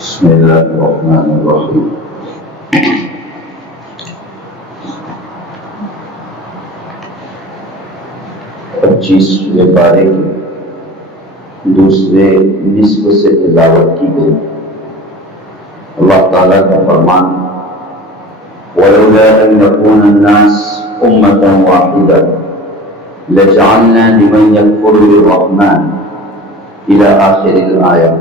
بسم الله الرحمن الرحيم. پچیسویں پارے کے دوسرے نصف سے تلاوت کی گئی. اللہ تعالیٰ کا فرمان وَلَوْلَا أَن يَكُونَ النَّاسُ أُمَّةً وَاحِدَةً لَجَعَلْنَا لِمَن يَكْفُرُ بِالرَّحْمَنِ إِلَى آخِرِ الْآيَةِ،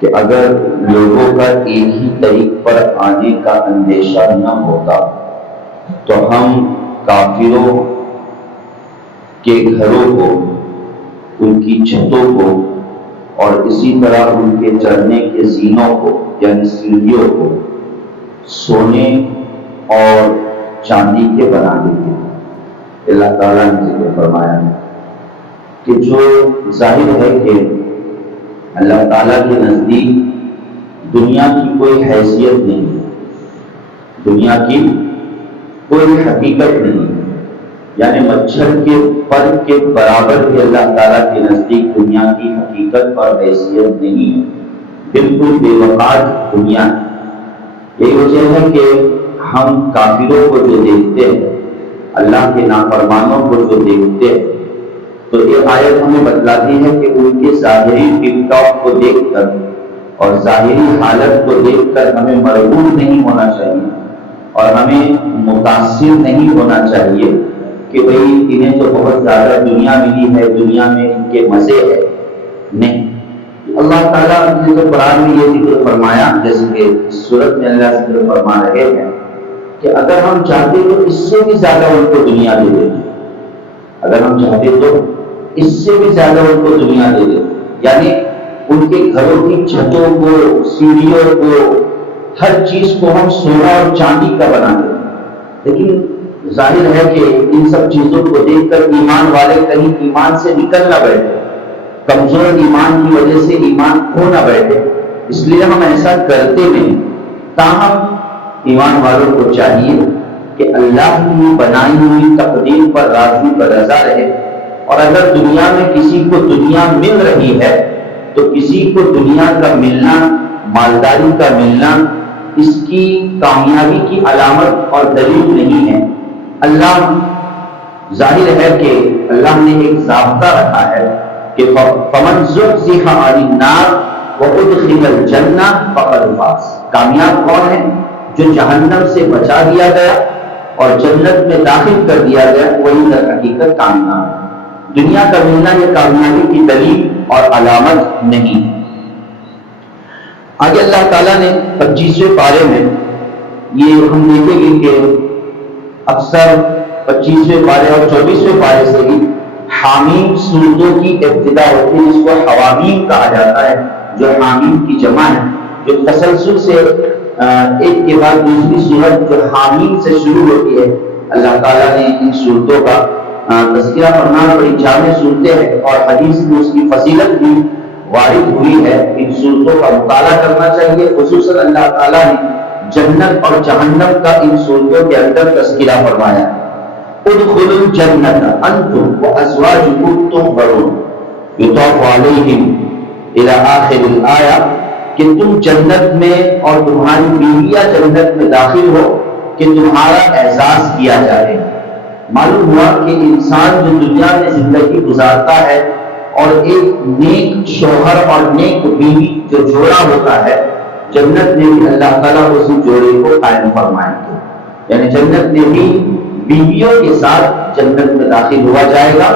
کہ اگر لوگوں کا ایک ہی طریق پر آنے کا اندیشہ نہ ہوتا تو ہم کافروں کے گھروں کو، ان کی چھتوں کو اور اسی طرح ان کے چڑھنے کے زینوں کو یعنی سیڑھیوں کو سونے اور چاندی کے بنا دیتے. اللہ تعالیٰ نے ذکر فرمایا کہ جو ظاہر ہے کہ اللہ تعالیٰ کے نزدیک دنیا کی کوئی حیثیت نہیں، دنیا کی کوئی حقیقت نہیں، یعنی مچھر کے پر کے برابر بھی اللہ تعالیٰ کے نزدیک دنیا کی حقیقت اور حیثیت نہیں، بالکل بے وقار دنیا ہے. یہی وجہ ہے کہ ہم کافروں کو جو دیکھتے ہیں، اللہ کے نافرمانوں کو جو دیکھتے ہیں، تو یہ آیت ہمیں بتلاتی ہے کہ ان کے ظاہری ٹک ٹاک کو دیکھ کر اور ظاہری حالت کو دیکھ کر ہمیں مرعوب نہیں ہونا چاہیے اور ہمیں متاثر نہیں ہونا چاہیے کہ بھئی انہیں تو بہت زیادہ دنیا ملی ہے، دنیا میں ان کے مزے ہے. نہیں، اللہ تعالیٰ نے تو قرآن میں یہ ذکر فرمایا، جیسے کہ اس صورت میں اللہ ذکر فرما رہے ہیں کہ اگر ہم چاہتے تو اس سے بھی زیادہ ان کو دنیا دے دیتے، اگر ہم چاہتے تو اس سے بھی زیادہ ان کو دنیا دے دے، یعنی ان کے گھروں کی چھتوں کو، سیڑھیوں کو، ہر چیز کو ہم سونا اور چاندی کا بنا دیں. لیکن ظاہر ہے کہ ان سب چیزوں کو دیکھ کر ایمان والے کہیں ایمان سے نکل نہ بیٹھے، کمزور ایمان کی وجہ سے ایمان کھو نہ بیٹھے، اس لیے ہم ایسا کرتے نہیں. تاہم ایمان والوں کو چاہیے کہ اللہ کی بنائی ہوئی تقدیر پر راضی پر رضا رہے، اور اگر دنیا میں کسی کو دنیا مل رہی ہے تو کسی کو دنیا کا ملنا، مالداری کا ملنا اس کی کامیابی کی علامت اور دلیل نہیں ہے. اللہ ظاہر ہے کہ اللہ نے ایک ضابطہ رکھا ہے کہ فَمَنْ زُحْزِحَ عَنِ النَّارِ وَأُدْخِلَ الْجَنَّةَ فَقَدْ فَازَ. کامیاب کون ہے؟ جو جہنم سے بچا دیا گیا اور جنت میں داخل کر دیا گیا، وہی در حقیقت کامیاب ہے. دنیا کا ملنا یہ کامیابی کی دلیل اور علامت نہیں. آگے اللہ تعالیٰ نے 25ویں پارے میں یہ ہم دیکھیں گے کہ اکثر 25ویں پارے اور 24ویں پارے سے ہی حامیم صورتوں کی ابتدا ہوتی ہے، جس کو حوامیم کہا جاتا ہے، جو حامیم کی جمع ہے، جو تسلسل سے ایک کے بعد دوسری صورت جو حامیم سے شروع ہوتی ہے. اللہ تعالیٰ نے ان صورتوں کا تذکرہ فرمانا، بڑی جامع صورتیں ہیں اور حدیث میں اس کی فضیلت بھی وارد ہوئی ہے. ان صورتوں کا مطالعہ کرنا چاہیے. خصوصاً اللہ تعالیٰ نے جنت اور جہنم کا ان صورتوں کے اندر تذکرہ فرمایا. ادخلوا الجنۃ انتم وازواجکم تحبرون یطاف علیہم الی آخر الآیہ، کہ تم جنت میں اور تمہاری بیویاں جنت میں داخل ہو کہ تمہارا اعزاز کیا جائے. معلوم ہوا کہ انسان جو دنیا میں زندگی گزارتا ہے اور ایک نیک شوہر اور نیک بیوی جو جوڑا ہوتا ہے، جنت میں بھی اللہ تعالیٰ اسی جوڑے کو قائم فرمائیں گے. یعنی جنت میں بھی بیویوں کے ساتھ جنت میں داخل ہوا جائے گا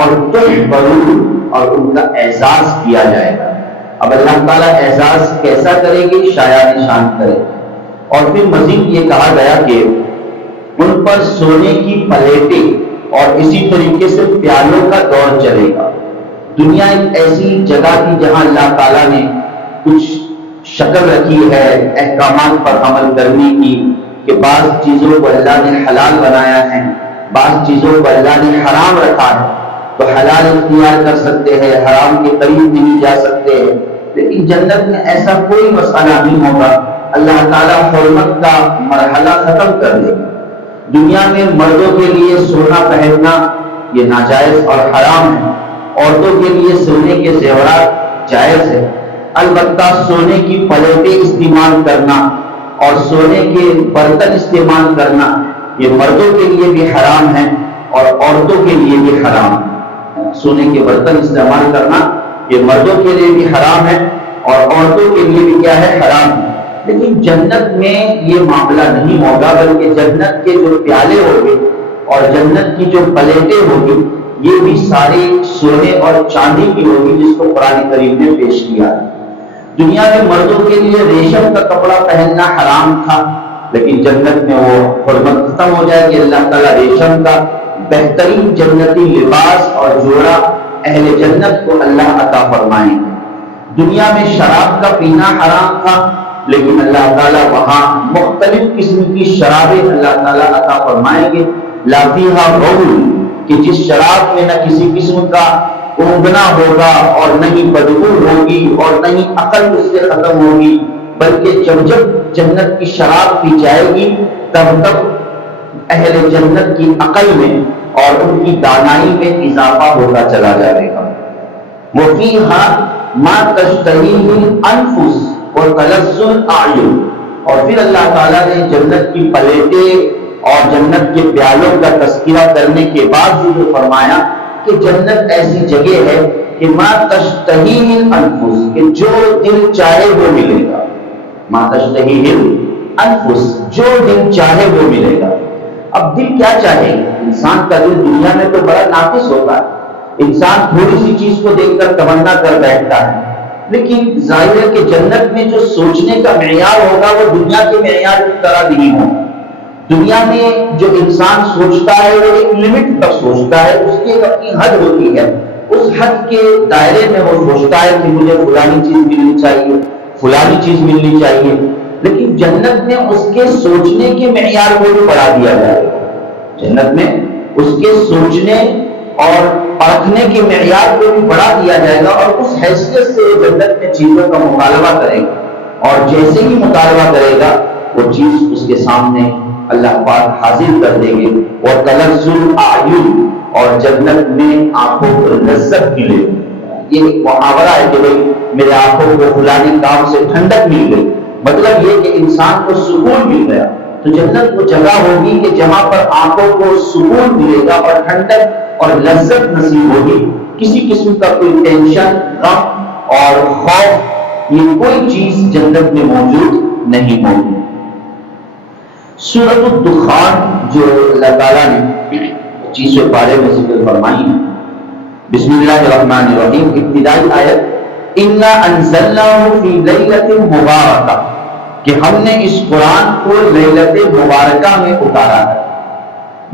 اور تحبرون اور ان کا اعزاز کیا جائے گا. اب اللہ تعالیٰ اعزاز کیسا کرے گی؟ شایان شان کرے. اور پھر مزید یہ کہا گیا کہ ان پر سونے کی پلیٹیں اور اسی طریقے سے پیالوں کا دور چلے گا. دنیا ایک ایسی جگہ تھی جہاں اللہ تعالیٰ نے کچھ شکل رکھی ہے احکامات پر عمل کرنے کی، کہ بعض چیزوں کو اللہ نے حلال بنایا ہے، بعض چیزوں کو اللہ نے حرام رکھا ہے. تو حلال اختیار کر سکتے ہیں، حرام کے قریب نہیں جا سکتے ہیں. لیکن جنت میں ایسا کوئی مسئلہ نہیں ہوگا. اللہ تعالیٰ حرمت کا مرحلہ ختم کر دے گا. دنیا میں مردوں کے لیے سونا پہننا یہ ناجائز اور حرام ہے، عورتوں کے لیے سونے کے زیورات جائز ہے. البتہ سونے کی پلیٹیں استعمال کرنا اور سونے کے برتن استعمال کرنا یہ مردوں کے لیے بھی حرام ہے اور عورتوں کے لیے بھی حرام ہے۔ سونے کے برتن استعمال کرنا یہ مردوں کے لیے بھی حرام ہے اور عورتوں کے لیے بھی کیا ہے؟ حرام ہے۔ لیکن جنت میں یہ معاملہ نہیں ہوگا، بلکہ جنت کے جو پیالے ہوں گے اور جنت کی جو پلیٹیں ہوں گی یہ بھی سارے سونے اور چاندی کی ہوگی، جس کو قرآن کریم نے پیش کیا ہے۔ دنیا میں مردوں کے لیے ریشم کا کپڑا پہننا حرام تھا، لیکن جنت میں وہ حرمت ختم ہو جائے گی۔ اللہ تعالیٰ ریشم کا بہترین جنتی لباس اور جوڑا اہل جنت کو اللہ عطا فرمائیں گے۔ دنیا میں شراب کا پینا حرام تھا، لیکن اللہ تعالیٰ وہاں مختلف قسم کی شرابیں اللہ تعالیٰ عطا فرمائیں گے۔ لا فیہا غول، کہ جس شراب میں نہ کسی قسم کا اونگنا ہوگا اور نہ ہی بدبو ہوگی اور نہ ہی عقل اس سے ختم ہوگی، بلکہ جب جب جنت کی شراب پی جائے گی تب تب اہل جنت کی عقل میں اور ان کی دانائی میں اضافہ ہوتا چلا جائے گا۔ وَفِيهَا مَا تَشْتَهِيهِ الْأَنفُسُ وَتَلَذُّ الْأَعْيُنُ، اور پھر اللہ تعالیٰ نے جنت کی پلیٹیں اور جنت کے پیالوں کا تذکرہ کرنے کے بعد ذکر فرمایا کہ جنت ایسی جگہ ہے کہ مَا تَشْتَهِيهِ الْأَنفُسُ، کہ جو دل چاہے وہ ملے گا۔ مَا تَشْتَهِيهِ الْأَنفُسُ، جو دل چاہے وہ ملے گا۔ اب دل کیا چاہے؟ انسان کا دل دنیا میں تو بڑا ناقص ہوتا ہے، انسان تھوڑی سی چیز کو دیکھ کر تمنا کر بیٹھتا ہے، لیکن ظاہر ہے کہ جنت میں جو سوچنے کا معیار ہوگا وہ دنیا کے معیار کی طرح نہیں ہوگا۔ دنیا میں جو انسان سوچتا ہے وہ ایک لمٹ تک سوچتا ہے، اس کی ایک اپنی حد ہوتی ہے، اس حد کے دائرے میں وہ سوچتا ہے کہ مجھے فلانی چیز ملنی چاہیے، فلانی چیز ملنی چاہیے۔ لیکن جنت میں اس کے سوچنے کے معیار کو بھی بڑھا دیا جائے گا۔ جنت میں اس کے سوچنے اور پرکھنے کے معیار کو بھی بڑھا دیا جائے گا، اور اس حیثیت سے جنت میں چیزوں کا مطالبہ کرے گا، اور جیسے ہی مطالبہ کرے گا وہ چیز اس کے سامنے اللہ پاک حاضر کر دیں گے۔ وَتَلَذُّ الْأَعْيُنُ، اور جنت میں آنکھوں کو لذت ملے۔ یہ ایک محاورہ ہے کہ بھئی میرے آنکھوں کو فلانی کام سے ٹھنڈک مل گئی، مطلب یہ کہ انسان کو سکون مل گیا۔ تو جنت وہ جگہ ہوگی کہ جہاں پر آنکھوں کو سکون ملے گا اور ٹھنڈک اور لذت نصیب ہوگی، کسی قسم کا کوئی ٹینشن، غم اور خوف، یہ کوئی چیز جنت میں موجود نہیں ہوگی۔ سورۃ الدخان جو اللہ تعالیٰ نے 25 پارے میں ذکر فرمائی ہے، بسم اللہ الرحمن الرحیم، ابتدائی آیت، اِنَّا أَنزَلْنَاهُ فِي لَيْلَةٍ مُبَارَكَةٍ، کہ ہم نے اس قرآن کو لیلت مبارکہ میں اتارا ہے،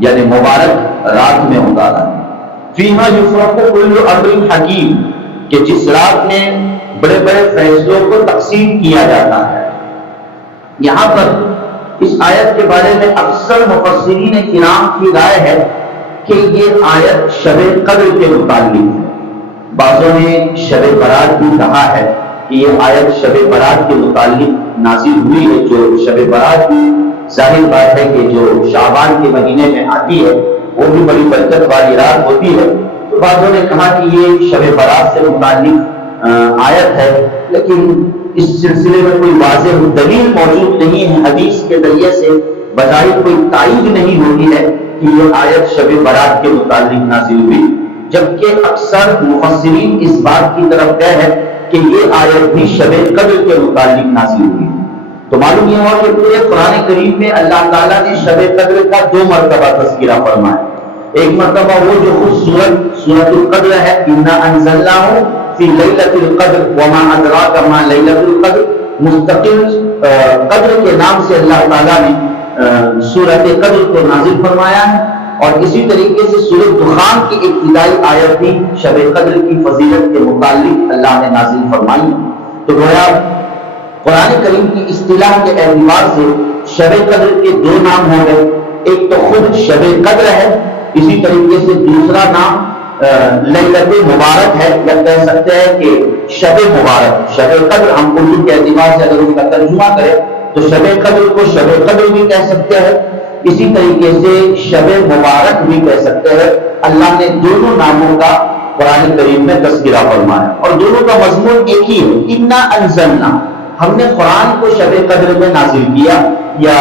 یعنی مبارک رات میں اتارا ہے۔ فیہا یفرق کل امر حکیم، کہ جس رات میں بڑے بڑے فیصلوں کو تقسیم کیا جاتا ہے۔ یہاں پر اس آیت کے بارے میں اکثر مفسرین کرام کی رائے ہے کہ یہ آیت شب قدر کے متعلق ہے۔ بعضوں نے شب برات بھی کہا ہے کہ یہ آیت شب برات کے متعلق نازل ہوئی ہے، جو شب برات بھی ظاہر بات ہے کہ جو شعبان کے مہینے میں آتی ہے وہ بھی بڑی برکت والی رات ہوتی ہے۔ تو بعضوں نے کہا کہ یہ شب برات سے متعلق آیت ہے، لیکن اس سلسلے میں کوئی واضح دلیل موجود نہیں ہے، حدیث کے ذریعے سے بظاہر کوئی تائید نہیں ہوتی ہے کہ یہ آیت شب برات کے متعلق نازل ہوئی، جبکہ اکثر مفسرین اس بات کی طرف گئے ہیں کہ یہ آیت بھی شب قدر کے متعلق نازل ہوئی۔ تو معلوم یہ ہوا کہ پورے قرآن کریم میں اللہ تعالیٰ نے شب قدر کا 2 مرتبہ تذکرہ فرمایا۔ ایک مرتبہ وہ جو خود سورۃ القدر ہے، اِنَّا أَنزَلْنَاهُ فِي لَيْلَةِ الْقَدْرِ وَمَا أَدْرَاكَ مَا لَيْلَةُ الْقَدْرِ، مستقل قدر کے نام سے اللہ تعالیٰ نے سورۃ قدر کو نازل فرمایا ہے، اور اسی طریقے سے سورۃ دخان کی ابتدائی آیت بھی شب قدر کی فضیلت کے متعلق اللہ نے نازل فرمائی۔ تو گویا قرآن کریم کی اصطلاح کے اعتبار سے شب قدر کے 2 نام ہو گئے، ایک تو خود شب قدر ہے، اسی طریقے سے دوسرا نام لیلت مبارک ہے، یا کہہ سکتے ہیں کہ شب مبارک۔ شب قدر ہم اردو کے اعتبار سے اگر اس کا ترجمہ کریں تو شب قدر کو شب قدر بھی کہہ سکتے ہیں، اسی طریقے سے شب مبارک بھی کہہ سکتے ہیں۔ اللہ نے دونوں ناموں کا قرآن کریم میں تذکرہ فرمایا، اور دونوں کا مضمون ایک ہی ہے، انا انزلنا، ہم نے قرآن کو شب قدر میں نازل کیا، یا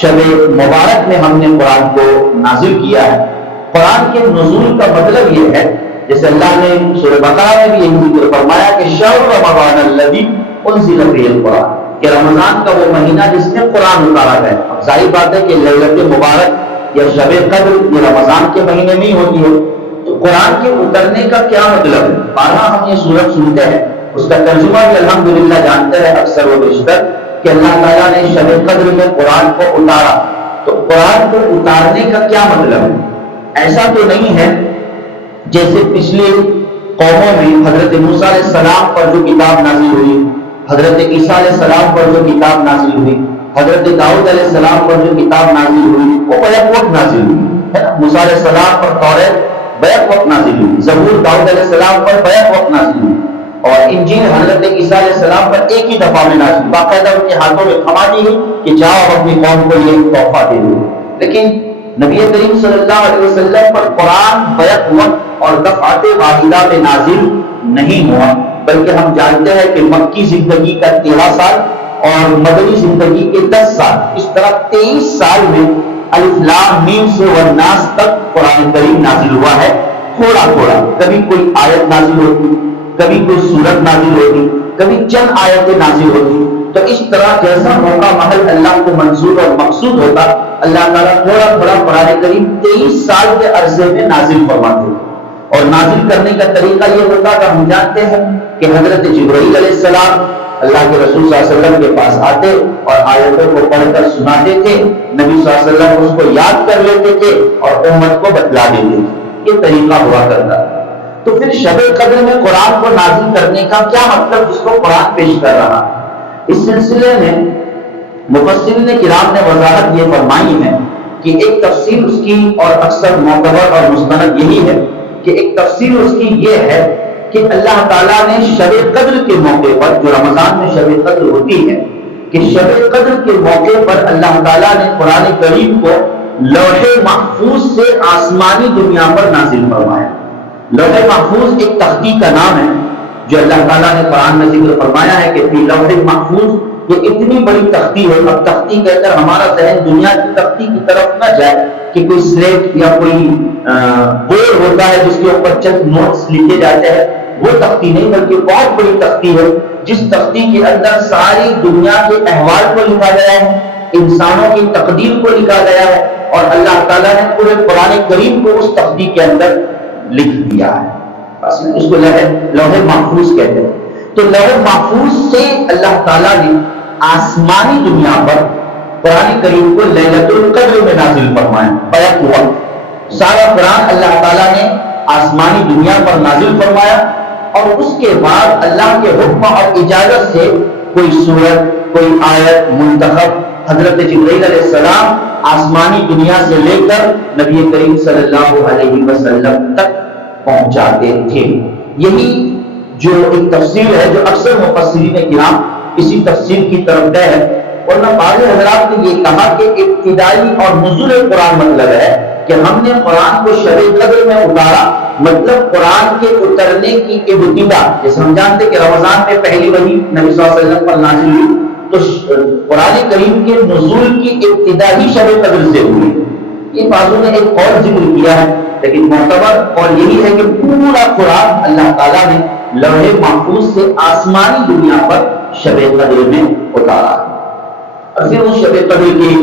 شب مبارک میں ہم نے قرآن کو نازل کیا ہے۔ قرآن کے نزول کا مطلب یہ ہے، جیسے اللہ نے سورہ بقرہ میں بھی یہی ذکر فرمایا کہ شہر رمضان الذی انزل فیہ القرآن، کہ رمضان کا وہ مہینہ جس میں قرآن اتارا گیا۔ اب ظاہر بات ہے کہ لیلۃ مبارک یا شب قدر یہ رمضان کے مہینے میں ہی ہوتی ہے، تو قرآن کے اترنے کا کیا مطلب ہے؟ بارہا ہم یہ سورت سنتے ہیں، اس کا ترجمہ بھی الحمدللہ جانتے ہیں اکثر و بیشتر، کہ اللہ تعالیٰ نے شب قدر میں قرآن کو اتارا۔ تو قرآن کو اتارنے کا کیا مطلب ہے؟ ایسا تو نہیں ہے جیسے پچھلے قوموں میں حضرت موسیٰ علیہ السلام پر جو کتاب نازل ہوئی، حضرت عیسیٰ علیہ السلام پر جو کتاب نازل ہوئی، حضرت داؤد علیہ السلام پر جو کتاب نازل ہوئی، وہ بیک وقت نازل ہوئی ہے نا۔ موسیٰ علیہ السلام پر توریت بیک وقت نازل ہوئی، زبور داؤد علیہ السلام پر بیک وقت نازل ہوئی، اور انجیل حضرت عیسیٰ علیہ السلام پر ایک ہی دفعہ میں نازل، باقاعدہ ان کے ہاتھوں میں تھما دی گئی کہ جاؤ اپنی قوم کو یہ تحفہ دے دو۔ لیکن نبی کریم صلی اللہ علیہ وسلم پر قرآن بیک وقت اور دفعات واحدہ میں نازل نہیں ہوا، بلکہ ہم جانتے ہیں کہ مکی زندگی کا 13 سال اور مدنی زندگی کے 10 سال، اس طرح 23 سال میں الف لام میم سے والناس تک قرآن کریم نازل ہوا ہے، تھوڑا تھوڑا، کبھی کوئی آیت نازل ہوتی، کبھی کوئی سورت نازل ہوتی، کبھی چند آیتیں نازل ہوتی۔ تو اس طرح جیسا موقع محل اللہ کو منظور اور مقصود ہوتا، اللہ تعالیٰ تھوڑا تھوڑا قرآن کریم 23 سال کے عرصے میں نازل فرماتے تھے۔ اور نازل کرنے کا طریقہ یہ ہوتا کہ ہم جانتے ہیں کہ حضرت جبرائیل علیہ السلام اللہ کے رسول صلی اللہ علیہ وسلم کے پاس آتے اور آیتوں کو پڑھ کر سناتے تھے، نبی صلی اللہ علیہ وسلم اس کو یاد کر لیتے تھے اور امت کو بتلا دیتے تھے۔ یہ طریقہ ہوا کرتا ہے۔ تو پھر شب قدر میں قرآن کو نازل کرنے کا کیا مطلب، جس کو قرآن پیش کر رہا ہے؟ اس سلسلے میں مفسرین کرام نے وضاحت یہ فرمائی ہے کہ ایک تفسیر اس کی، اور اکثر معتبر اور مستند یہی ہے کہ ایک تفسیر اس کی یہ ہے کہ اللہ تعالیٰ نے شب قدر کے موقع پر، جو رمضان میں شب قدر ہوتی ہے، کہ شب قدر کے موقع پر اللہ تعالیٰ نے قرآن کریم کو لوح محفوظ سے آسمانی دنیا پر نازل فرمایا۔ لوح محفوظ ایک تختی کا نام ہے جو اللہ تعالیٰ نے قرآن میں ذکر فرمایا ہے کہ فی لوح محفوظ، یہ اتنی بڑی تختی ہے۔ اب تختی کہہ کر ہمارا ذہن دنیا کی تختی کی طرف نہ جائے کہ کوئی سلیٹ یا کوئی بورڈ ہوتا ہے جس کے اوپر چند نوٹس لکھے جاتے ہیں، وہ تختی نہیں، بلکہ بہت بڑی تختی ہے جس تختی کے اندر ساری دنیا کے احوال کو لکھا گیا ہے، انسانوں کی تقدیر کو لکھا گیا ہے، اور اللہ تعالیٰ نے پورے قرآن کریم کو اس تختی کے اندر لکھ دیا ہے۔ اس کو لوح محفوظ کہتے ہیں۔ تو لوح محفوظ سے اللہ تعالیٰ نے آسمانی دنیا پر قرآن کریم کو لیلۃ القدر میں نازل فرمایا، بیک وقت۔ سارا قرآن اللہ تعالیٰ نے آسمانی دنیا پر نازل فرمایا، اور اس کے بعد اللہ کے حکم اور اجازت سے کوئی سورت، کوئی آیت منتخب حضرت جبرائیل علیہ السلام آسمانی دنیا سے لے کر نبی کریم صلی اللہ علیہ وسلم تک پہنچاتے تھے۔ یہی جو ایک تفسیر ہے جو اکثر مفسرین کرام اسی تفسیر کی طرف گئے ہیں، ورنہ بعض حضرات نے یہ کہا کہ ابتدائی اور نزول قرآن مطلب ہے کہ ہم نے قرآن کو شب قدر میں اتارا، مطلب قرآن کے اترنے کی ابتدا، جیسے ہم جانتے کہ رمضان میں پہلی وحی نبی صلی اللہ علیہ وسلم پر نازل ہوئی، تو قرآن کریم کے نزول کی ابتدا ہی شب قدر سے ہوئی۔ یہ بازوں نے ایک اور ذکر کیا ہے، لیکن معتبر اور یہی ہے کہ پورا قرآن اللہ تعالیٰ نے لوح محفوظ سے آسمانی دنیا پر شب قدر میں اتارا۔ اور پھر اس شب قدر کی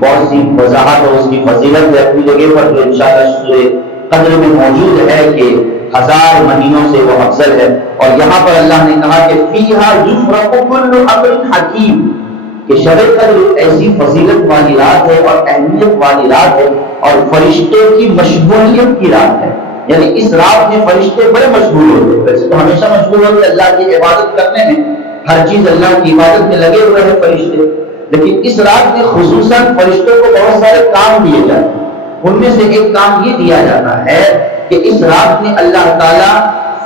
بہت سی وضاحت اور اس کی فضیلت ہے اپنی جگہ پر، جو انشاءاللہ سورہ قدر میں موجود ہے کہ 1000 مہینوں سے وہ افضل ہے۔ اور یہاں پر اللہ نے کہا کہ فیہا یفرق کل امر حکیم، کہ شب قدر ایسی فضیلت والی رات ہے اور اہمیت والی رات ہے، اور فرشتوں کی مشغولیت کی رات ہے۔ یعنی اس رات میں فرشتے بڑے مشغول ہوتے ہیں، ویسے تو ہمیشہ مشغول ہوتے ہیں اللہ کی عبادت کرنے میں، ہر چیز اللہ کی عبادت میں لگے ہوئے ہیں فرشتے، لیکن اس رات میں خصوصاً فرشتوں کو بہت سارے کام دیے جاتے ہیں۔ ان میں سے ایک کام یہ دیا جاتا ہے کہ اس رات میں اللہ تعالیٰ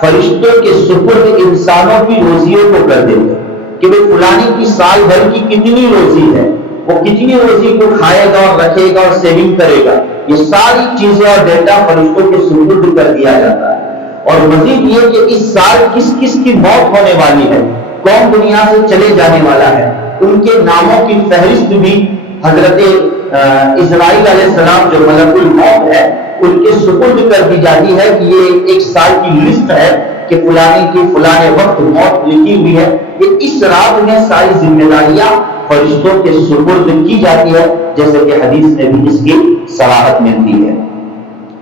فرشتوں کے سپرد انسانوں کی روزیوں کو کر دیتے ہیں کہ وہ فلانی کی سال بھر کی کتنی روزی ہے، وہ کتنی روزی کو کھائے گا اور رکھے گا اور سیونگ کرے گا، یہ ساری چیزیں اور ڈیٹا فرشتوں کے سپرد کر دیا جاتا ہے۔ اور مزید یہ کہ اس سال کس کس کی موت ہونے والی ہے، کون دنیا سے چلے جانے والا ہے، ان کے ناموں کی فہرست بھی حضرت اسرائیل علیہ السلام جو ملک الموت ہے ان کے سپرد کر دی جاتی ہے کہ یہ ایک سال کی لسٹ ہے کہ فلانے کی فلانے وقت موت لکھی ہوئی ہے. یہ اس رات میں ساری ذمہ داریاں فرشتوں کے سپرد کی جاتی ہے، جیسے کہ حدیث میں بھی اس کی صراحت ملتی ہے.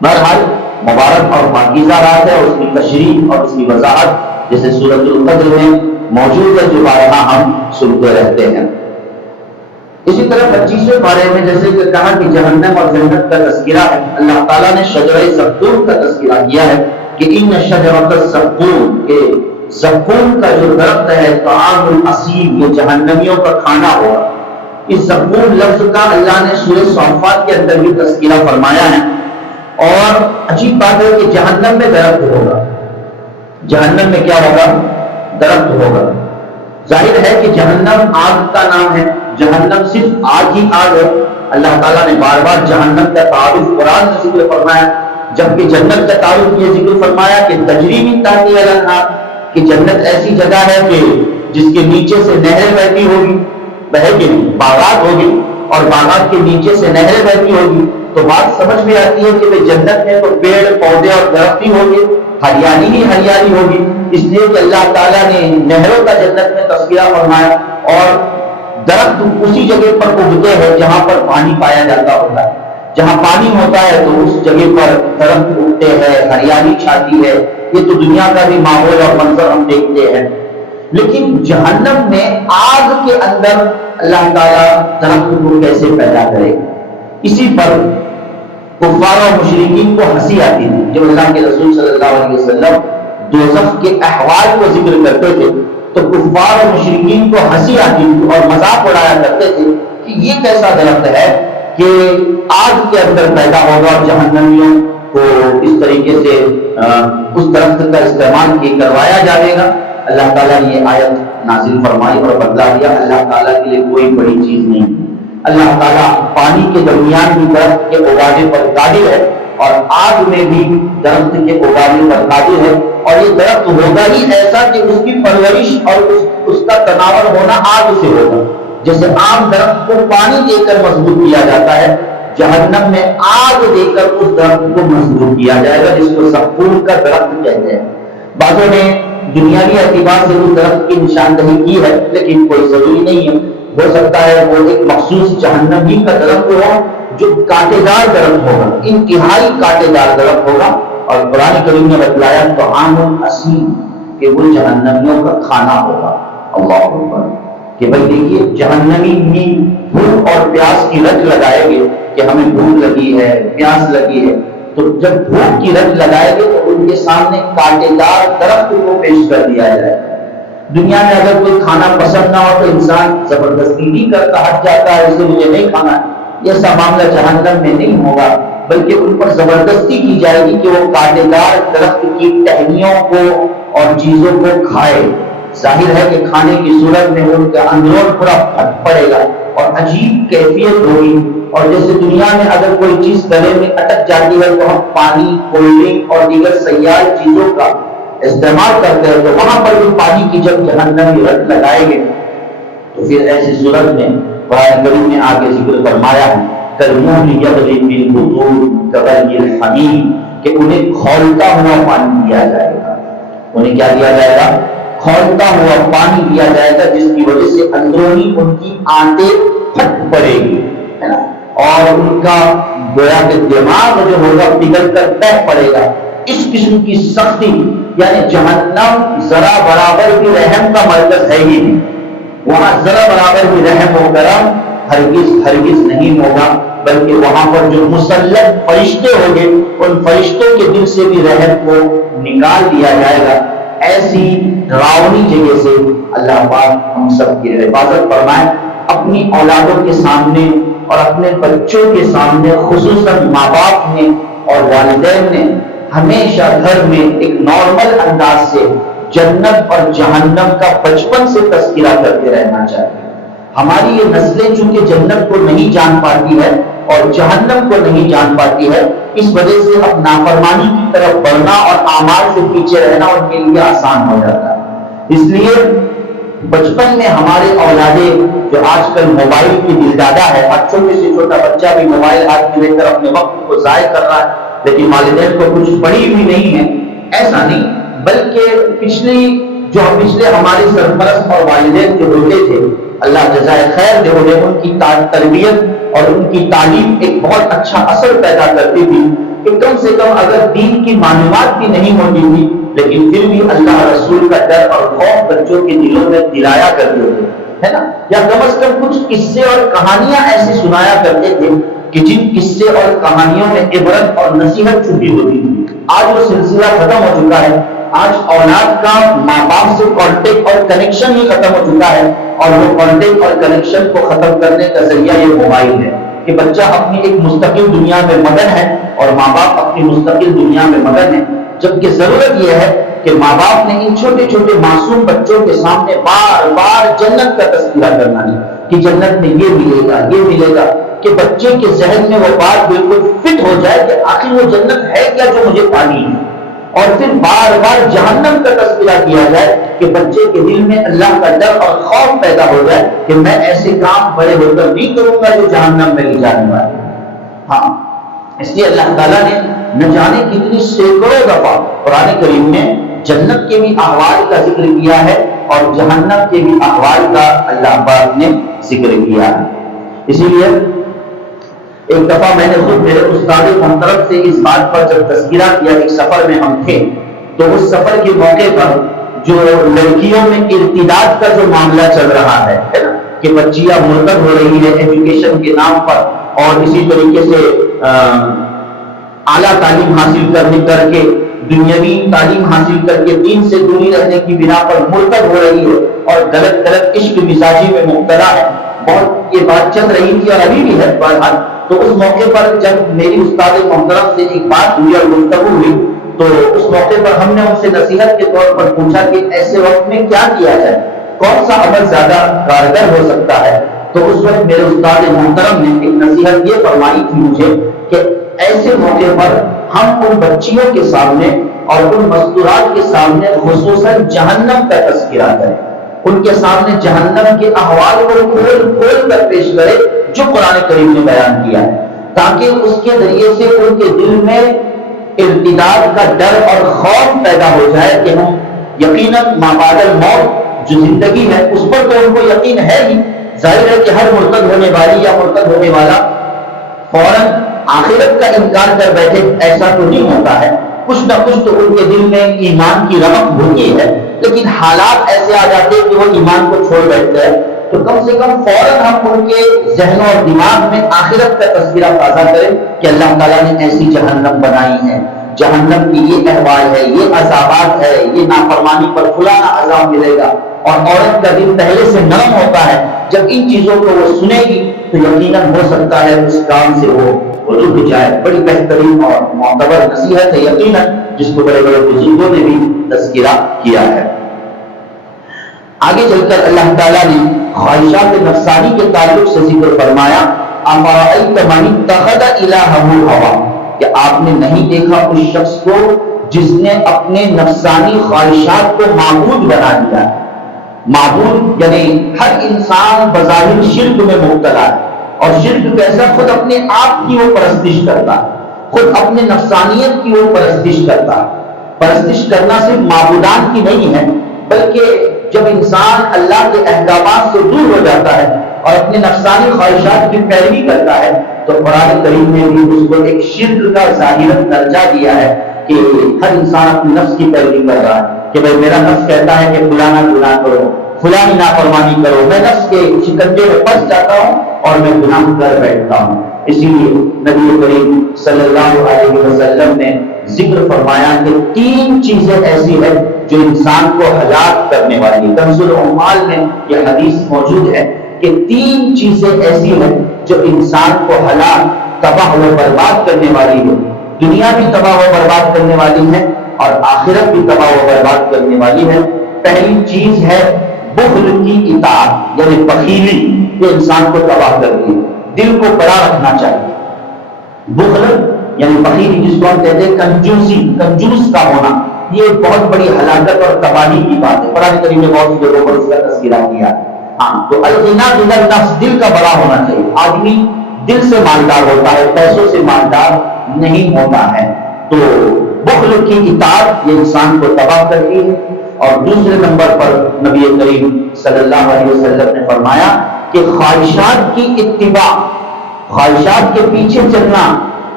بہرحال مبارک اور پاکیزہ رات ہے، اس کی تشریح اور اس کی وضاحت جیسے سورۃ القدر میں موجود ہے جو بارہا ہم سنتے رہتے ہیں. اسی طرح 25ویں پارے میں جیسے کہ کہا کہ جہنم اور جنت کا تذکرہ ہے، اللہ تعالیٰ نے شجرہ زقوم کا تذکرہ کیا ہے کہ ان شجرۃ الزقوم، کہ زقوم کا جو درخت ہے طعام الاثیم، یہ جہنمیوں کا کھانا ہوگا. اس زقوم لفظ کا اللہ نے سورہ صافات کے اندر بھی تذکرہ فرمایا ہے. اور عجیب بات ہے کہ جہنم میں درخت ہوگا. جہنم میں کیا ہوگا؟ درخت ہوگا. ظاہر ہے کہ جہنم آگ کا نام ہے، جہنم صرف آگ ہی آگ ہے. اللہ تعالیٰ نے بار بار جہنم کا تعارف قرآن میں ذکر فرمایا، جبکہ جنت کا تعارف یہ ذکر فرمایا کہ تجری من تحتہا الانہار، کہ جنت ایسی جگہ ہے کہ جس کے نیچے سے نہریں بہتی ہوگی، بہے گی نہیں، باغات ہوگی اور باغات کے نیچے سے نہریں بہتی ہوگی. تو بات سمجھ میں آتی ہے کہ جنت میں تو پیڑ پودے اور درخت ہی ہوگی، ہریالی ہی ہریالی ہوگی. اس لیے کہ اللہ تعالیٰ نے نہروں کا جنت میں تذکرہ فرمایا، اور درخت اسی جگہ پر اگتے ہیں جہاں پر پانی پایا جاتا ہوتا ہے. جہاں پانی ہوتا ہے تو اس جگہ پر درخت اگتے ہیں، ہریالی چھاتی ہے. یہ تو دنیا کا بھی ماحول اور منظر ہم دیکھتے ہیں. لیکن جہنم میں آگ کے اندر اللہ تعالیٰ درخت کو کیسے پیدا کرے؟ اسی پر کفار و مشرکین کو ہنسی آتی تھی. جب اللہ کے رسول صلی اللہ علیہ وسلم دوزخ کے احوال کو ذکر کرتے تھے تو کفار و مشرکین کو ہنسی آتی تھی اور مذاق اڑایا کرتے تھے کہ یہ کیسا درخت ہے کہ آگ کے اندر پیدا ہوگا اور جہنمیوں کو اس طریقے سے اس درخت کا استعمال کروایا جائے گا. اللہ تعالیٰ نے یہ آیت نازل فرمائی اور بدلا دیا. اللہ تعالیٰ کے لیے کوئی بڑی چیز نہیں. اللہ تعالیٰ پانی کے درمیان بھی درخت کے اگانے پر قادر ہے اور آگ میں بھی درخت کے اگانے پر قادر ہے. اور یہ درخت ہوگا ہی ایسا کہ اس کی پرورش اور اس کا تناور ہونا آگ سے ہوگا. جیسے عام درخت کو پانی دے کر مضبوط کیا جاتا ہے، جہنم میں آگ دے کر اس درخت کو مضبوط کیا جائے گا، جس کو زقوم کا درخت کہتے ہیں. بعضوں نے دنیاوی اعتبار سے اس درخت کی نشاندہی کی ہے، لیکن کوئی ضروری نہیں ہے. ہو سکتا ہے وہ ایک مخصوص جہنم ہی کا درخت ہو جو کانٹے دار درخت ہوگا، انتہائی کانٹے دار درخت ہوگا. اور قرآن کریم نے بتلایا طعام الاثیم، کہ وہ جہنمیوں کا کھانا ہوگا. اللہ اکبر. کہ بھائی دیکھیے جہنمی بھی بھوک اور پیاس کی رٹ لگائے گے کہ ہمیں بھوک لگی ہے، پیاس لگی ہے. تو جب بھوک کی رٹ لگائے گے تو ان کے سامنے کانٹے دار درخت کو پیش کر دیا جائے گا. دنیا میں اگر کوئی کھانا پسند نہ ہو تو انسان زبردستی بھی کرتا، ہٹ جاتا ہے اسے مجھے نہیں کھانا ہے. یہ سب معاملہ جہنم میں نہیں ہوگا، بلکہ ان پر زبردستی کی جائے گی کہ وہ کانٹے دار درخت کی ٹہنیوں کو اور چیزوں کو کھائے. ظاہر ہے کہ کھانے کی صورت میں ان کا اندرون پورا پھٹ پڑے گا اور عجیب کیفیت ہوگی. اور جیسے دنیا میں اگر کوئی چیز گلے میں اٹک جاتی ہے تو ہم پانی، کولڈ ڈرنک اور دیگر سیال چیزوں کا استعمال کرتے ہیں، تو وہاں پر بھی پانی کی جب جہنمی رٹ لگائیں گے تو پھر ایسی صورت میں قرآن کریم نے آگے ذکر فرمایا ہے کالمہل یغلی فی البطون کغلی الحمیم، کہ انہیں کھولتا ہوا پانی دیا جائے گا. انہیں کیا دیا جائے گا؟ کھولتا ہوا پانی دیا جائے گا، جس کی وجہ سے اندرونی ان کی آنتیں پھٹ پڑے گی، ہے نا، اور ان کا گویا کہ دماغ جو ہوگا پگھل کر بہ پڑے گا. اس قسم کی سختی، یعنی جہنم ذرا برابر بھی رحم کا مرکز ہے ہی نہیں. وہاں ذرا برابر بھی رحم و کرم ہرگز نہیں ہوگا، بلکہ وہاں پر جو مسلط فرشتے ہوں گے ان فرشتوں کے دل سے بھی رحم کو نکال دیا جائے گا. ایسی ڈراؤنی جگہ سے اللہ پاک ہم سب کی حفاظت فرمائے. اپنی اولادوں کے سامنے اور اپنے بچوں کے سامنے خصوصاً ماں باپ نے اور والدین نے ہمیشہ گھر میں ایک نارمل انداز سے جنت اور جہنم کا بچپن سے تذکرہ کرتے رہنا چاہیے. ہماری یہ نسلیں چونکہ جنت کو نہیں جان پاتی ہے اور جہنم کو نہیں جان پاتی ہے، اس وجہ سے اب نافرمانی کی طرف بڑھنا اور اعمال سے پیچھے رہنا ان کے لیے آسان ہو جاتا ہے۔ اس لیے بچپن میں ہمارے اولادیں جو آج کل موبائل کی دلدادہ ہے، اور چھوٹے سے چھوٹا بچہ بھی موبائل ہاتھ میں لے کر اپنے وقت کو ضائع کر رہا ہے، لیکن والدین کو کچھ پڑی بھی نہیں ہے، ایسا نہیں، بلکہ پچھلے ہمارے سرپرست اور والدین جو ہوتے تھے، اللہ جزائے خیر دے انہیں، ان کی تربیت اور ان کی تعلیم ایک بہت اچھا اثر پیدا کرتی تھی کہ کم سے کم اگر دین کی معلومات بھی نہیں ہوتی تھی لیکن پھر بھی اللہ رسول کا ڈر اور خوف بچوں کے دلوں میں دلایا کرتے تھے، ہے نا، یا کم از کم کچھ قصے اور کہانیاں ایسی سنایا کرتے تھے کہ جن قصے اور کہانیوں میں عبرت اور نصیحت چھپی ہوتی تھی۔ آج وہ سلسلہ ختم ہو چکا ہے، آج اولاد کا ماں باپ سے کانٹیکٹ اور کنیکشن ہی ختم ہو چکا ہے، اور وہ کانٹیکٹ اور کنیکشن کو ختم کرنے کا ذریعہ یہ موبائل ہے کہ بچہ اپنی ایک مستقل دنیا میں مگن ہے اور ماں باپ اپنی مستقل دنیا میں مگن ہے، جبکہ ضرورت یہ ہے کہ ماں باپ نے ان چھوٹے چھوٹے معصوم بچوں کے سامنے بار بار جنت کا تذکرہ کرنا ہے کہ جنت میں یہ ملے گا، یہ ملے گا، کہ بچے کے ذہن میں وہ بات بالکل فٹ ہو جائے کہ آخر وہ جنت ہے کیا جو مجھے پانی ہے، اور پھر بار بار جہنم کا تذکرہ کیا جائے کہ بچے کے دل میں اللہ کا ڈر اور خوف پیدا ہو جائے کہ میں ایسے کام بڑے ہو کر نہیں کروں گا جو جہنم میں لے جانے والے۔ ہاں، اس لیے اللہ تعالیٰ نے نہ جانے کتنی سینکڑوں دفعہ قرآن کریم میں جنت کے بھی احوال کا ذکر کیا ہے اور جہنم کے بھی احوال کا اللہ پاک نے ذکر کیا ہے۔ اسی لیے ایک دفعہ میں نے خود میرے استاد محترم سے اس بات پر جب تذکرہ کیا، ایک سفر میں ہم تھے تو اس سفر کے موقع پر جو لڑکیوں میں ارتداد کا جو معاملہ چل رہا ہے نا، کہ بچیاں مرتد ہو رہی ہے ایجوکیشن کے نام پر، اور اسی طریقے سے اعلیٰ تعلیم حاصل کر کے دنیاوی تعلیم حاصل کر کے دین سے دوری رہنے کی بنا پر مرتد ہو رہی ہے اور غلط عشق مزاجی میں مبتلا ہے۔ بہت یہ بات چل رہی تھی اور ابھی بھی ہے بہرحال۔ تو اس موقع پر جب میری استاد محترم سے ایک بات ہوئی اور گفتگو ہوئی تو اس موقع پر ہم نے ان سے نصیحت کے طور پر پوچھا کہ ایسے وقت میں کیا کیا جائے، کون سا عمل زیادہ کارگر ہو سکتا ہے۔ تو اس وقت میرے استاد محترم نے ایک نصیحت یہ فرمائی تھی مجھے کہ ایسے موقع پر ہم ان بچیوں کے سامنے اور ان مستورات کے سامنے خصوصاً جہنم کا تذکرہ کریں، ان کے سامنے جہنم کے احوال کو کھول کر پیش کرے جو قرآن کریم نے بیان کیا ہے، تاکہ اس کے ذریعے سے ان کے دل میں ارتداد کا ڈر اور خوف پیدا ہو جائے کہ ہم یقیناً ما بعد الموت جو زندگی ہے اس پر تو ان کو یقین ہے ہی، ظاہر ہے کہ ہر مرتد ہونے والی یا مرتد ہونے والا فوراً آخرت کا انکار کر بیٹھے، ایسا تو نہیں ہوتا ہے، کچھ نہ کچھ تو ان کے دل میں ایمان کی رغبت ہوتی ہے، لیکن حالات ایسے آ جاتے ہیں کہ وہ ایمان کو چھوڑ بیٹھتے ہیں۔ تو کم سے کم فوراً ہم ان کے ذہن اور دماغ میں آخرت کا تذکرہ تازہ کریں کہ اللہ تعالیٰ نے ایسی جہنم بنائی ہے، جہنم کی یہ احوال ہے، یہ عذابات ہے، یہ نافرمانی پر فلانا عذاب ملے گا، اور عورت کا دل پہلے سے نرم ہوتا ہے، جب ان چیزوں کو وہ سنے گی تو یقیناً ہو سکتا ہے اس کام سے وہ رک جائے۔ بڑی بہترین اور معتبر نصیحت ہے یقیناً، جس کو بڑے بڑے بزرگوں نے بھی تذکرہ کیا ہے۔ آگے چل کر اللہ تعالیٰ نے خواہشات نفسانی کے تعلق سے ذکر فرمایا، أَفَرَأَيْتَ مَنِ اتَّخَذَ إِلَٰهَهُ هَوَاهُ، کہ آپ نے نہیں دیکھا اس شخص کو جس نے اپنے نفسانی خواہشات کو معبود بنا دیا ہے۔ معبود یعنی ہر انسان بظاہر شرک میں مبتلا ہے، اور شرک کیسا؟ خود اپنے آپ کی وہ پرستش کرتا ہے، خود اپنے نفسانیت کی وہ پرستش کرتا ہے۔ پرستش کرنا صرف معبودان کی نہیں ہے، بلکہ جب انسان اللہ کے احکامات سے دور ہو جاتا ہے اور اپنے نفسانی خواہشات کی پیروی کرتا ہے تو قرآن کریم نے بھی اس کو ایک شرک کا ظاہراً درجہ دیا ہے کہ ہر انسان اپنے نفس کی پیروی کر رہا ہے کہ بھائی میرا نفس کہتا ہے کہ فلانا گناہ کرو، فلانی نافرمانی کرو، میں نفس کے شکنجے میں پھنس جاتا ہوں اور میں گناہ کر بیٹھتا ہوں۔ اسی لیے نبی کریم صلی اللہ علیہ وسلم نے ذکر فرمایا کہ تین چیزیں ایسی ہیں جو انسان کو ہلاک کرنے والی، کنز العمال میں یہ حدیث موجود ہے کہ تین چیزیں ایسی ہیں جو انسان کو ہلاک، تباہ و برباد کرنے والی ہے، دنیا بھی تباہ و برباد کرنے والی ہے اور آخرت بھی تباہ و برباد کرنے والی ہے۔ پہلی چیز ہے بخل کی اطاعت، یعنی بخیلی، یہ انسان کو تباہ کرتی ہے۔ دل کو بڑا رکھنا چاہیے۔ بخل یعنی بخیلی جس کو ہم کہتے ہیں کنجوسی، کنجوس کا ہونا، یہ بہت بڑی ہلاکت اور تباہی کی بات ہے۔ قرآن کریم نے بہت سی جگہوں پر اس کا تذکرہ کیا۔ ہاں، تو الغنا من النفس، دل کا بڑا ہونا چاہیے۔ آدمی دل سے مالدار ہوتا ہے، پیسوں سے مالدار نہیں ہوتا ہے۔ تو بخل کی اطاعت یہ انسان کو تباہ کرتی ہے۔ اور دوسرے نمبر پر نبی کریم صلی اللہ علیہ وسلم نے فرمایا کہ خواہشات کی اتباع، خواہشات کے پیچھے چلنا،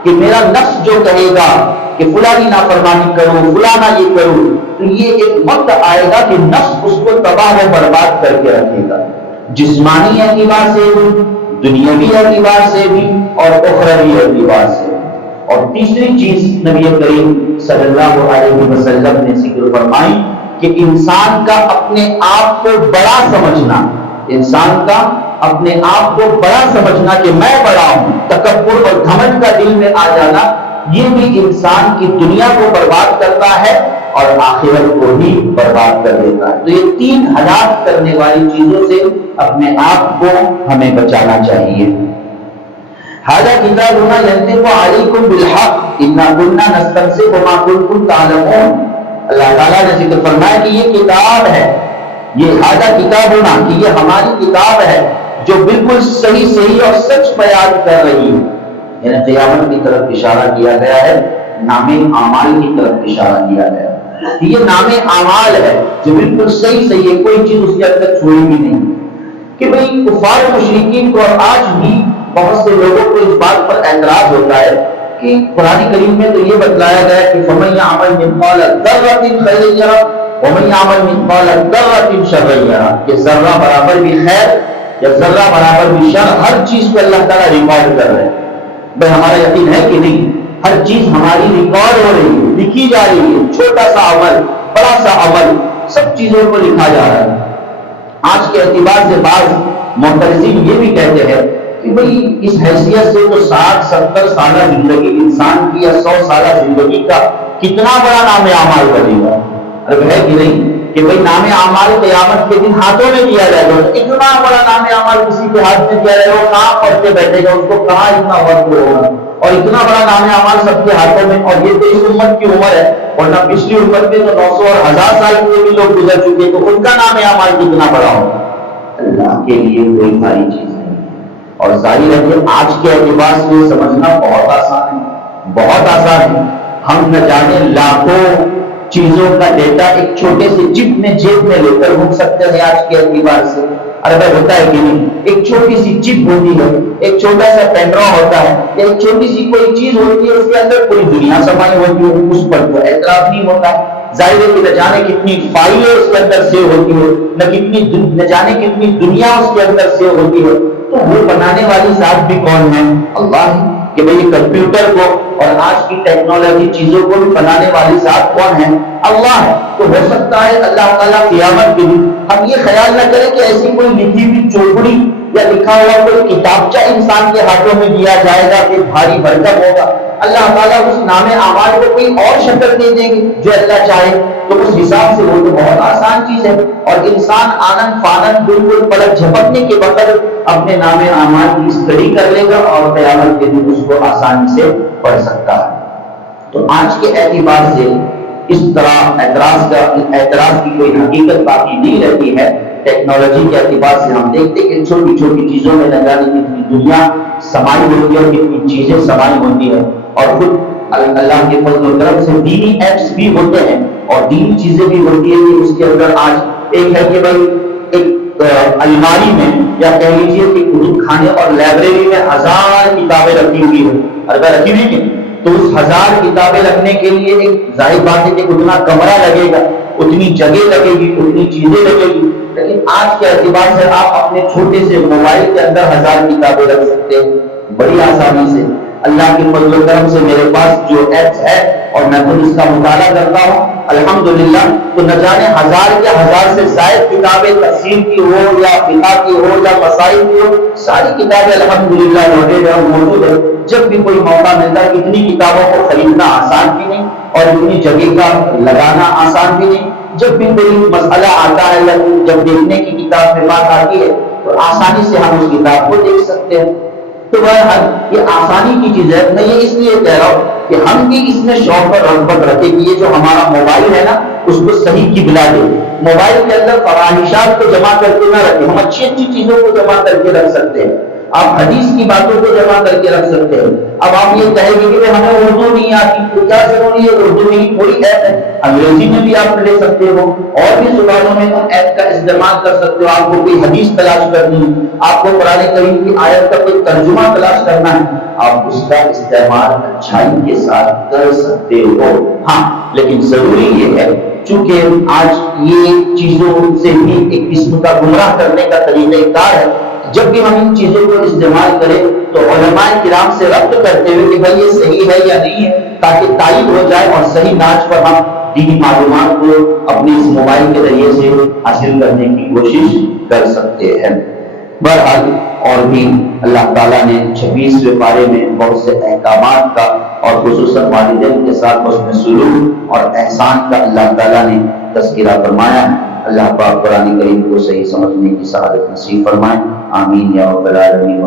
کہ میرا نفس جو کہے گا کہ فلانی نافرمانی کروں، فلانا یہ کروں، تو یہ ایک وقت آئے گا کہ نفس اس کو تباہ و برباد کر کے رکھے گا، جسمانی اعتبار سے بھی، دنیاوی اعتبار سے بھی اور اخروی اعتبار سے۔ اور تیسری چیز نبی کریم صلی اللہ علیہ وسلم نے ذکر فرمائی کہ انسان کا اپنے آپ کو بڑا سمجھنا، انسان کا اپنے آپ کو بڑا سمجھنا کہ میں بڑا ہوں، تکبر اور گھمنڈ کا دل میں آ جانا، یہ بھی انسان کی دنیا کو برباد کرتا ہے اور آخرت کو بھی برباد کر دیتا ہے۔ تو یہ تین ہلاک کرنے والی چیزوں سے اپنے آپ کو ہمیں بچانا چاہیے۔ ھذا کتابنا ینطق علیکم بالحق انا کنا نستنسخ ما کنتم تعلمون۔ اللہ تعالیٰ نے ذکر فرمایا کہ یہ کتاب ہے، یہ ھذا کتابنا، کہ یہ ہماری کتاب ہے جو بالکل صحیح صحیح اور سچ بیان کر رہی ہے۔ یعنی قیامت کی طرف اشارہ کیا گیا ہے، نام اعمال کی طرف اشارہ کیا گیا ہے۔ یہ نام اعمال ہے جو بالکل صحیح صحیح ہے، کوئی چیز اس کے اندر چھوڑی بھی نہیں۔ کہ بھئی کفار مشرکین کو، اور آج بھی بہت سے لوگوں کو اس بات پر اعتراض ہوتا ہے کہ قرآن کریم میں تو یہ بتلایا گیا ہے کہ فَمَن يَعْمَلْ مِثْقَالَ ذَرَّةٍ خَيْرًا يَرَهُ وَمَن يَعْمَلْ مِثْقَالَ ذَرَّةٍ شَرًّا يَرَهُ، کہ ذرہ برابر بھی خیر یا ذرہ برابر بھی شر، ہر چیز کو اللہ تعالیٰ ریکارڈ کر رہے ہیں۔ بھئی ہمارا یقین ہے کہ نہیں؟ ہر چیز ہماری ریکارڈ ہو رہی ہے، لکھی جا رہی ہے، چھوٹا سا عمل، بڑا سا عمل، سب چیزوں کو لکھا جا رہا ہے۔ آج کے اعتبار سے بعض معترضین یہ بھی کہتے ہیں کہ بھئی اس حیثیت سے تو 60-70 سالہ زندگی انسان کی یا 100 سالہ زندگی کا کتنا بڑا نام اعمال بنے گا۔ اب ہے کہ نہیں کہ بھئی نام اعمال قیامت کے دن ہاتھوں میں دیا جائے گا، اتنا بڑا نام اعمال کسی کے ہاتھ میں دیا جائے گا، وہ کہاں پڑھتے بیٹھے گا، اس کو کہاں اتنا وقت ہوگا، اور اتنا بڑا نام اعمال سب کے ہاتھوں میں۔ اور یہ تو اس امت کی عمر ہے، ورنہ پچھلی امت میں تو 900 اور 1000 سال کے بھی لوگ گزر چکے، تو ان کا نام اعمال کتنا بڑا ہوگا۔ اللہ کے لیے کوئی بھاری چیز نہیں، اور ظاہر ہے کہ آج کے اعتبار سے سمجھنا بہت آسان ہے، بہت آسان ہے۔ ہم نہ جانے لاکھوں چیزوں کا ڈیٹا ایک چھوٹے سے چپ میں جیب میں لے کر گھوم سکتے ہیں آج کے اعتبار سے۔ ارے ہوتا ہے کہ نہیں؟ ایک چھوٹی سی چپ ہوتی ہے، ایک چھوٹا سا پینڈرا ہوتا ہے، ایک چھوٹی سی کوئی چیز ہوتی ہے، اس کے اندر پوری دنیا سمائی ہوتی ہے، اس پر تو اعتراف نہیں ہوتا۔ ظاہر ہے کہ نہ جانے کتنی فائلیں اس کے اندر سیو ہوتی ہے، نہ جانے کتنی دنیا اس کے اندر سیو ہوتی ہے۔ تو وہ بنانے والی ذات بھی کون ہے؟ اللہ ہے۔ کہ بھئی کمپیوٹر کو اور آج کی ٹیکنالوجی چیزوں کو بھی بنانے والی ذات کون ہے؟ اللہ ہے۔ تو ہو سکتا ہے اللہ تعالیٰ قیامت کے دن ہم یہ خیال نہ کریں کہ ایسی کوئی لکھی ہوئی چوپڑی یا لکھا ہوا کوئی کتابچہ انسان کے ہاتھوں میں دیا جائے گا کہ بھاری بھرکم ہوگا۔ اللہ تعالیٰ اس نام اعمال کو کوئی اور شکل دے دیں گے جو اللہ چاہے، تو اس حساب سے وہ تو بہت آسان چیز ہے، اور انسان آنن فانن بالکل پلک جھپکنے کے وقت اپنے نام اعمال کی اسٹڈی کر لے گا اور قیامت کے دن اس کو آسانی سے پڑھ سکتا ہے۔ تو آج کے اعتبار سے اس طرح اعتراض کی کوئی حقیقت باقی نہیں رہتی ہے۔ ٹیکنالوجی کے اعتبار سے ہم دیکھتے کہ چھوٹی چھوٹی چیزوں میں نہ جانے کتنی دنیا سمائی ہوتی ہے اور کتنی چیزیں سمائی ہوتی ہے، اور خود اللہ کے فضل و کرم سے دینی ایپس بھی ہوتے ہیں اور دینی چیزیں بھی ہوتی ہیں کہ اس کے اندر آج ایک ہے کہ بھائی ایک الماری میں یا کہہ لیجیے کہ کتب خانے اور لائبریری میں 1000 کتابیں رکھی ہوئی ہیں، اگر رکھی ہوئی ہیں تو اس 1000 کتابیں رکھنے کے لیے ایک ظاہر بات ہے کہ اتنا کمرہ لگے گا، اتنی جگہ لگے گی، اتنی چیزیں لگے گی۔ لیکن آج کے اعتبار سے آپ اپنے چھوٹے سے موبائل کے اندر 1000 کتابیں رکھ سکتے ہیں بڑی آسانی سے۔ اللہ کے فضل و کرم سے میرے پاس جو ایپس ہے اور میں خود اس کا مطالعہ کرتا ہوں الحمدللہ، تو نہ جانے 1000 یا 1000 سے زائد کتابیں تفسیر کی ہو یا فقہ کی ہو یا مسائل کی ہو، ساری کتابیں الحمدللہ لوڈیڈ اور موجود ہے۔ جب بھی کوئی موقع ملتا ہے، اتنی کتابوں کو خریدنا آسان بھی نہیں اور اتنی جگہ کا لگانا آسان بھی نہیں۔ جب بھی کوئی مسئلہ آتا ہے یا جب دیکھنے کی کتاب میں بات آتی ہے تو آسانی سے ہم اس کتاب کو دیکھ سکتے ہیں۔ تو بہرحال یہ آسانی کی چیز ہے. میں یہ اس لیے کہہ رہا ہوں کہ ہم بھی اس میں شوق اور رغبت رکھیں کہ یہ جو ہمارا موبائل ہے نا اس کو صحیح قبلہ دے. موبائل کے اندر فواحشات کو جمع کر کے نہ رکھیں. ہم اچھی اچھی چیزوں کو جمع کر کے رکھ سکتے ہیں. آپ حدیث کی باتوں کو جمع کر کے رکھ سکتے ہیں. اب آپ یہ کہیں گے کہ ہمیں اردو نہیں آتی تو کیا ضروری ہے؟ اردو نہیں کوئی ایپ ہے, انگریزی میں بھی آپ لے سکتے ہو, اور بھی زبانوں میں ایپ کا استعمال کر سکتے ہو. آپ کو کوئی حدیث تلاش کرنی ہے, آپ کو قرآن کریم کی آیت کا کوئی ترجمہ تلاش کرنا ہے, آپ اس کا استعمال اچھائی کے ساتھ کر سکتے ہو. ہاں لیکن ضروری یہ ہے چونکہ آج یہ چیزوں سے بھی ایک قسم کا گمراہ کرنے کا طریقہ کار ہے. جب بھی ہم ان چیزوں کو استعمال کریں تو علماء کرام سے ربط کرتے ہوئے کہ بھائی یہ صحیح ہے یا نہیں ہے, تاکہ تائید ہو جائے اور صحیح ناچ پر ہم دینی معلومات کو اپنے اس موبائل کے ذریعے سے حاصل کرنے کی کوشش کر سکتے ہیں. بہرحال اور بھی اللہ تعالیٰ نے 26ویں پارے میں بہت سے احکامات کا اور خصوصاً والدین کے ساتھ حسن سلوک اور احسان کا اللہ تعالیٰ نے تذکرہ فرمایا ہے. اللہ پاک قرآن کریم کو صحیح سمجھنے کی سعادت نصیب فرمائے. آمین یا رب العالمین.